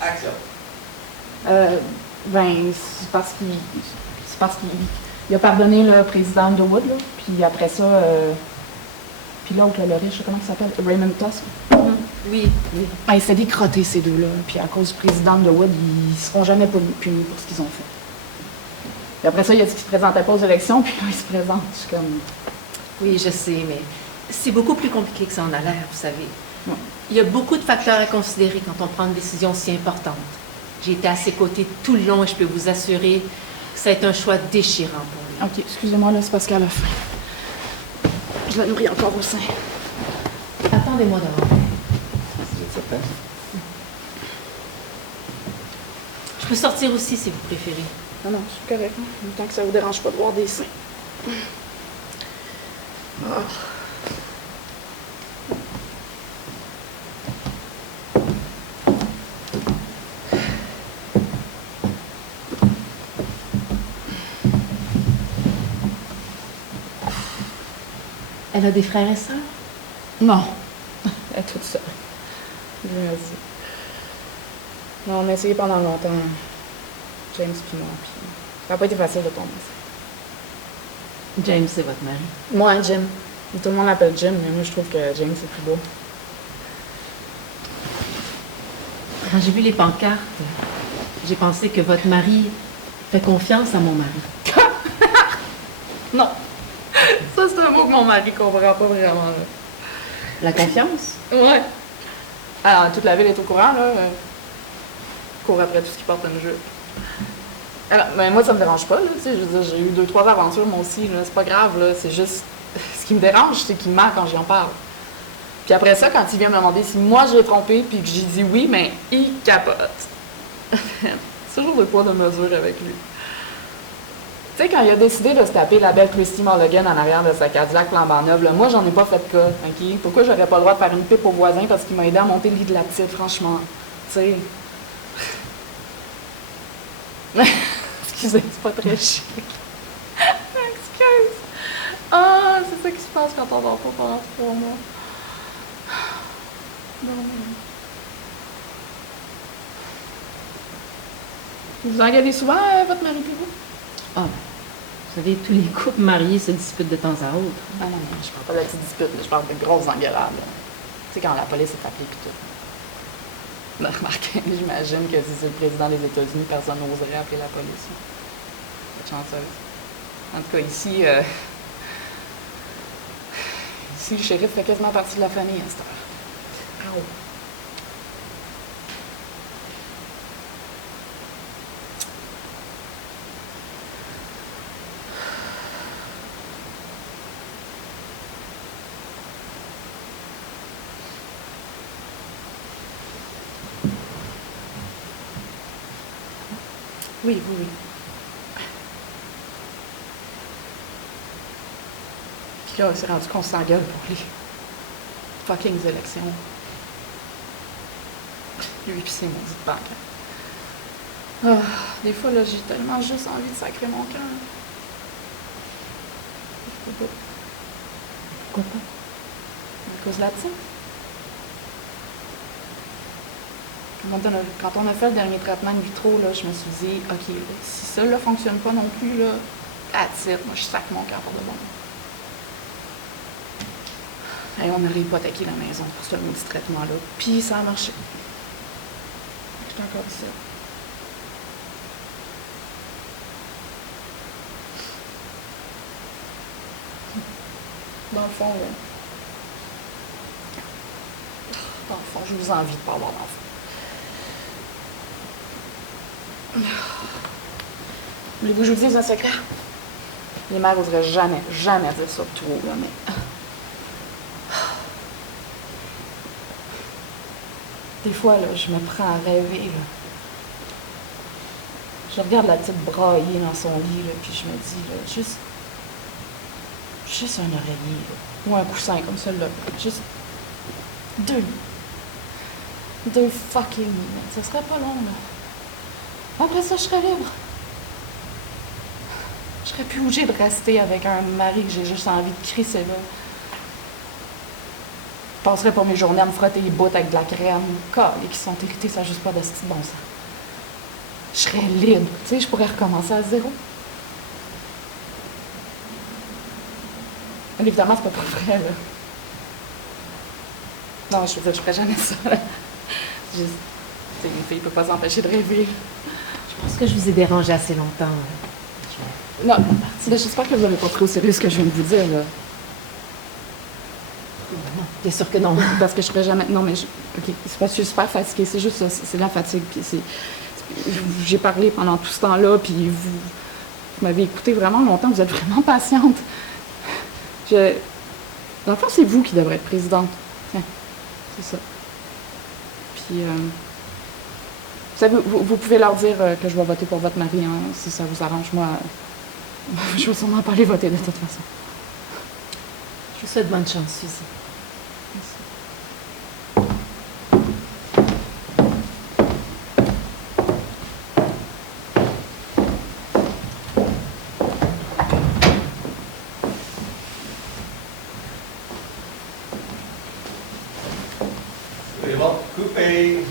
Action. C'est parce qu'il a pardonné le président Underwood, là, puis après ça, puis l'autre, le riche, comment il s'appelle? Raymond Tusk. Oui. Ben, il s'est décrotté, ces deux-là, puis à cause du président Underwood, ils seront jamais punis pour ce qu'ils ont fait. Puis après ça, il a dit qu'il se présentait pas aux élections, puis là, il se présente. Je suis comme... Oui, je sais, mais c'est beaucoup plus compliqué que ça en a l'air, vous savez. Ouais. Il y a beaucoup de facteurs à considérer quand on prend une décision si importante. J'ai été à ses côtés tout le long et je peux vous assurer que ça a été un choix déchirant pour lui. OK, excusez-moi, là, c'est parce qu'à la fin, je la nourris encore au sein. Attendez-moi dehors. Vous êtes certain? Je peux sortir aussi si vous préférez. Non, non, c'est correct. Tant que ça vous dérange pas de voir des seins. Ah. Elle a des frères et sœurs? Non, elle est toute seule. Vas-y. Non, on a essayé pendant longtemps, James puis moi, puis ça n'a pas été facile de tomber. James, c'est votre mari. Moi, Jim. Tout le monde l'appelle Jim, mais moi, je trouve que James, c'est plus beau. Quand j'ai vu les pancartes, j'ai pensé que votre mari fait confiance à mon mari. Non. Ça, c'est un mot que mon mari comprend pas vraiment, là. La confiance? Ouais. Alors, toute la ville est au courant, là. Court après tout ce qui porte une jupe. Alors, ben, moi, ça me dérange pas, là. Tu sais, je veux dire, j'ai eu 2-3 aventures, moi aussi, là. C'est pas grave, là. C'est juste... Ce qui me dérange, c'est qu'il ment quand j'y en parle. Puis après ça, quand il vient me demander si moi, je l'ai trompé, puis que j'ai dit oui, ben, il capote. C'est toujours de poids de mesure avec lui. Tu sais, quand il a décidé de se taper la belle Christy Mulligan en arrière de sa Cadillac flambant neuve, là, moi, j'en ai pas fait de cas, OK? Pourquoi j'aurais pas le droit de faire une pipe au voisin parce qu'il m'a aidé à monter le lit de la petite, franchement? Tu sais... Excusez, c'est pas très chic. Excuse. Ah, c'est ça qui se passe quand on dort pas pendant 3 mois. Non, mais... Vous engueulez souvent, votre mari et vous? Ah, vous savez, tous les couples mariés se disputent de temps à autre. Ah non, non, je parle pas de la petite dispute, là, je parle de grosses engueulades. Là. Tu sais, quand la police est appelée pis tout. Ben, remarquez, j'imagine que si c'est le président des États-Unis, personne n'oserait appeler la police. Vous êtes chanceuse. En tout cas, ici, ici, le shérif fait quasiment partie de la famille à cette heure. Oh. Oui, oui, oui. Puis là, on s'est rendu qu'on s'engueule pour les fucking élections. Lui pis ses maudites banques. Ah, des fois, là, j'ai tellement juste envie de sacrer mon camp. Je peux pas. Pourquoi pas? À cause de la petite. Quand on a fait le dernier traitement de vitro, là, je me suis dit, OK, là, si ça ne fonctionne pas non plus, là, that's it, moi je sac mon cœur pour de bon. Et on n'aurait hypothéqué la maison pour ce maudit traitement-là. Puis ça a marché. J'étais encore ici. Dans le fond, là. Dans le fond, je vous envie de pas avoir d'enfant. Voulez-vous que je vous dise un secret? Les mères n'oseraient jamais, jamais dire ça tout haut, là, mais... Des fois, là, je me prends à rêver, là. Je regarde la petite brailler dans son lit, là, puis je me dis, là, juste un oreiller, là, ou un coussin comme celui-là. Juste 2 lits. 2 fucking lits, là. Ça serait pas long, là. Après ça, je serais libre. Je serais plus obligée de rester avec un mari que j'ai juste envie de crisser là. passerais pas mes journées à me frotter les bouts avec de la crème. Et qui sont hérités, ça n'a juste pas de style bon sens. Je serais libre, tu sais, je pourrais recommencer à zéro. Mais évidemment, c'est pas vrai, là. Non, je veux dire, je ferais jamais ça, là. Juste, tu sais, une fille peut pas s'empêcher de rêver. Je pense que je vous ai dérangé assez longtemps. Non, mais j'espère que vous n'avez pas pris au sérieux ce que je viens de vous dire, là. Non, bien sûr que non. Parce que je ferais jamais. Non, mais OK, c'est parce que je suis super fatiguée, c'est juste ça, c'est la fatigue. Puis j'ai parlé pendant tout ce temps-là, puis vous m'avez écouté vraiment longtemps, vous êtes vraiment patiente. Dans le fond, c'est vous qui devrez être présidente. Tiens, c'est ça. Puis, vous savez, vous pouvez leur dire que je vais voter pour votre mari, hein, si ça vous arrange. Moi, je vais sûrement pas aller voter de toute façon. Je vous souhaite bonne chance, Suzy. C'est bon, coupé.